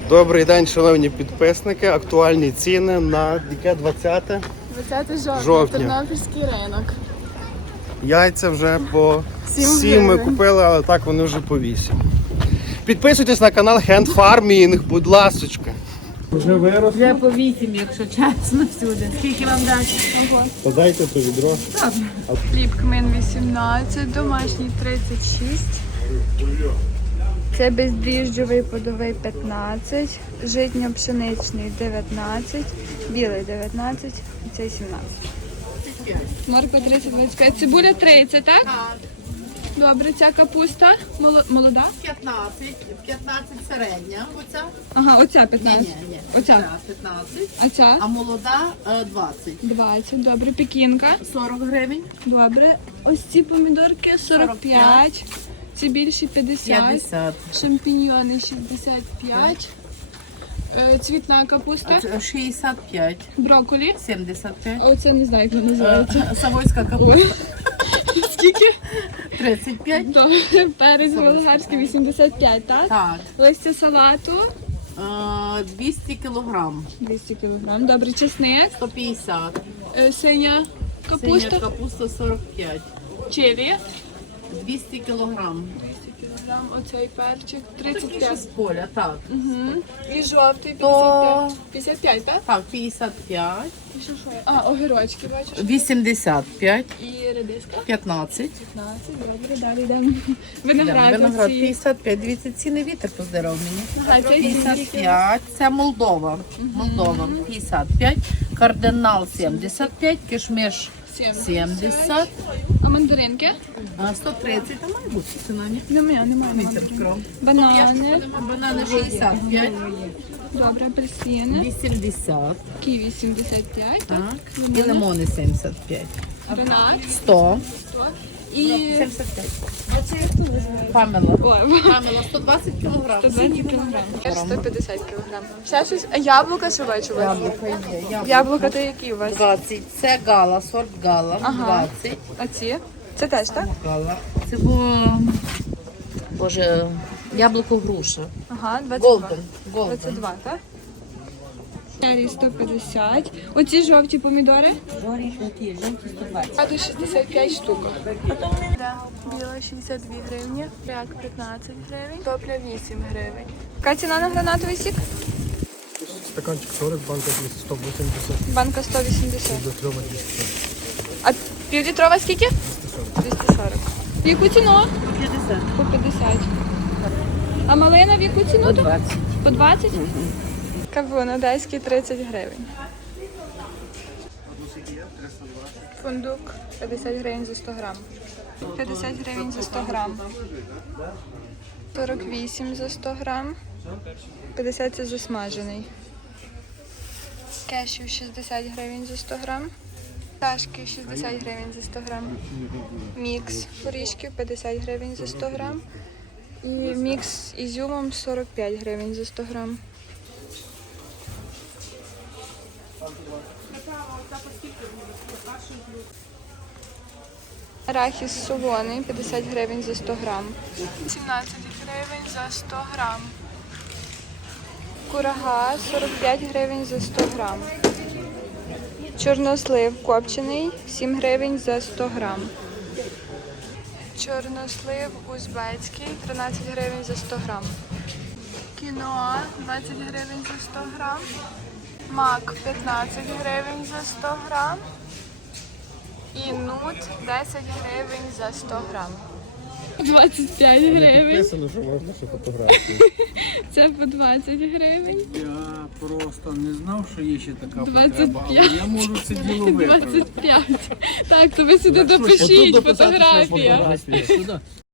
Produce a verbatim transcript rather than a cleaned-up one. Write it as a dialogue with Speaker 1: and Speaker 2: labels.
Speaker 1: Добрий день, шановні підписники. Актуальні ціни на яке двадцяте
Speaker 2: двадцяте жовтня,
Speaker 1: жовтня.
Speaker 2: Тернопільський ринок.
Speaker 1: Яйця вже по
Speaker 2: Сім
Speaker 1: сім ми
Speaker 2: гривень.
Speaker 1: купили, але так вони вже по вісім. Підписуйтесь на канал Hand Farming, будь ласочка. Вже виросло.
Speaker 3: Вже по вісім, якщо чесно, всюди. Скільки вам дати?
Speaker 1: Подайте то відро.
Speaker 2: Хліб кмин вісімнадцять, домашній тридцять шість. Це бездріжджовий подовий п'ятнадцять, житньо-пшеничний дев'ятнадцять, білий дев'ятнадцять, і цей сімнадцять. Морква тридцять двадцять п'ять, цибуля тридцять, так?
Speaker 4: Так,
Speaker 2: Добре, ця капуста моло- молода?
Speaker 4: п'ятнадцять, п'ятнадцять середня, оця.
Speaker 2: Ага, оця
Speaker 4: Ні,
Speaker 2: п'ятнадцять.
Speaker 4: ні, ні.
Speaker 2: Оця.
Speaker 4: Оця п'ятнадцять,
Speaker 2: А ця?
Speaker 4: а молода е, двадцять.
Speaker 2: двадцять, добре, пекінка.
Speaker 4: сорок гривень,
Speaker 2: Добре. Ось ці помідорки сорок п'ять, ці більші п'ятдесят,
Speaker 4: п'ятдесят.
Speaker 2: шампіньйони шістдесят п'ять, е, цвітна капуста,
Speaker 4: Оце шістдесят п'ять,
Speaker 2: брокколі.
Speaker 4: сімдесят п'ять.
Speaker 2: А оце не знаю, як вона називається.
Speaker 4: Е, Савойська капуста
Speaker 2: Скільки?
Speaker 4: тридцять п'ять.
Speaker 2: Добре. Перець болгарський вісімдесят п'ять, так?
Speaker 4: Так,
Speaker 2: Листя салату
Speaker 4: е, двісті кілограм,
Speaker 2: двісті кілограм. Добре, чесник,
Speaker 4: сто п'ятдесят.
Speaker 2: е, синя капуста,
Speaker 4: Синя капуста сорок п'ять,
Speaker 2: чилі.
Speaker 4: двісті кілограм.
Speaker 2: двісті кілограм, оцей перчик, тридцять
Speaker 4: Такі
Speaker 2: п'ять.
Speaker 4: що з поля, так.
Speaker 2: Угу. І жовтий
Speaker 4: То-
Speaker 2: п'ятдесят п'ять. п'ятдесят п'ять, так?
Speaker 4: Так, п'ятдесят п'ять,
Speaker 2: І що, що? А, огірочки, бачиш?
Speaker 4: вісімдесят п'ять,
Speaker 2: І редиска.
Speaker 4: п'ятнадцять.
Speaker 2: п'ятнадцять, добре, далі йдемо. Виноград,
Speaker 4: Виноград
Speaker 2: оці.
Speaker 4: п'ятдесят п'ять, дивіться, ціни вітер поздоров мені.
Speaker 2: Ага, це
Speaker 4: п'ятдесят п'ять, це Молдова. Молдова п'ятдесят п'ять, кардинал сімдесят п'ять, кишмиш сімдесят,
Speaker 2: А мандаринки?
Speaker 4: а, сто тридцять, а має бути ціна, ні?
Speaker 2: Немає, немає.
Speaker 4: Вітер кров.
Speaker 2: Банани.
Speaker 4: Банани шістдесят п'ять,
Speaker 2: Добре, апельсини.
Speaker 4: вісімдесят,
Speaker 2: Ківі сімдесят п'ять, так?
Speaker 4: так, і лимони сімдесят п'ять,
Speaker 2: Гранат.
Speaker 4: сто,
Speaker 2: І...
Speaker 4: сімдесят п'ять. Памела.
Speaker 2: Ой,
Speaker 4: Памела, сто двадцять кілограм.
Speaker 2: сто двадцять кілограм. сто п'ятдесят кілограм. Ще щось? А яблука що бачу? у вас?
Speaker 4: Яблука є, яблука.
Speaker 2: Яблука то які у вас?
Speaker 4: двадцять, це гала, сорт гала,
Speaker 2: Ага.
Speaker 4: двадцять.
Speaker 2: А ці? Це теж, так?
Speaker 4: Гала. Це було, боже, яблуко груша.
Speaker 2: Ага, двадцять два.
Speaker 4: Голден. Голден.
Speaker 2: двадцять два, так? Черрі сто п'ятдесят. Оці жовті помідори?
Speaker 3: Жовті, жовті сто двадцять.
Speaker 2: А тут шістдесят п'ять штук. Да. Біла шістдесят дві гривні, ряк п'ятнадцять гривень, топля вісім гривень. Яка ціна на гранатовий сік?
Speaker 1: Стаканчик сорок, банка сто вісімдесят,
Speaker 2: Банка сто вісімдесят.
Speaker 1: до трьох двісті.
Speaker 2: А півлітрова скільки? двісті сорок. В яку ціну?
Speaker 4: п'ятдесят.
Speaker 2: По п'ятдесят. А малина в яку ціну?
Speaker 4: По
Speaker 2: тут?
Speaker 4: двадцять.
Speaker 2: По двадцять? Кавун одеський тридцять гривень. Фундук п'ятдесят гривень за сто грам. п'ятдесят гривень за сто грам. сорок вісім за сто грам. п'ятдесят це засмажений. Кешю шістдесят гривень за сто грам. Ташки шістдесят гривень за сто грам. Мікс горішків п'ятдесят гривень за сто грам. І мікс з ізюмом сорок п'ять гривень за сто грам. Арахіс солоний п'ятдесят гривень за сто грам. сімнадцять гривень за сто грам. Курага сорок п'ять гривень за сто грам. Чорнослив копчений сім гривень за сто грам. Чорнослив узбецький тринадцять гривень за сто грам. Кіноа двадцять гривень за сто грам. Мак п'ятнадцять гривень за сто грам. І нут десять гривень за сто грам. двадцять п'ять гривень.
Speaker 1: Написано, що можна, що фотографії.
Speaker 2: Це по двадцять гривень.
Speaker 5: Я просто не знав, що є ще така
Speaker 2: двадцять
Speaker 5: потреба, але
Speaker 2: п'ять.
Speaker 5: я можу це діло виправити.
Speaker 2: двадцять п'ять. Так, то ви сюди допишіть фотографія.
Speaker 5: Сюди.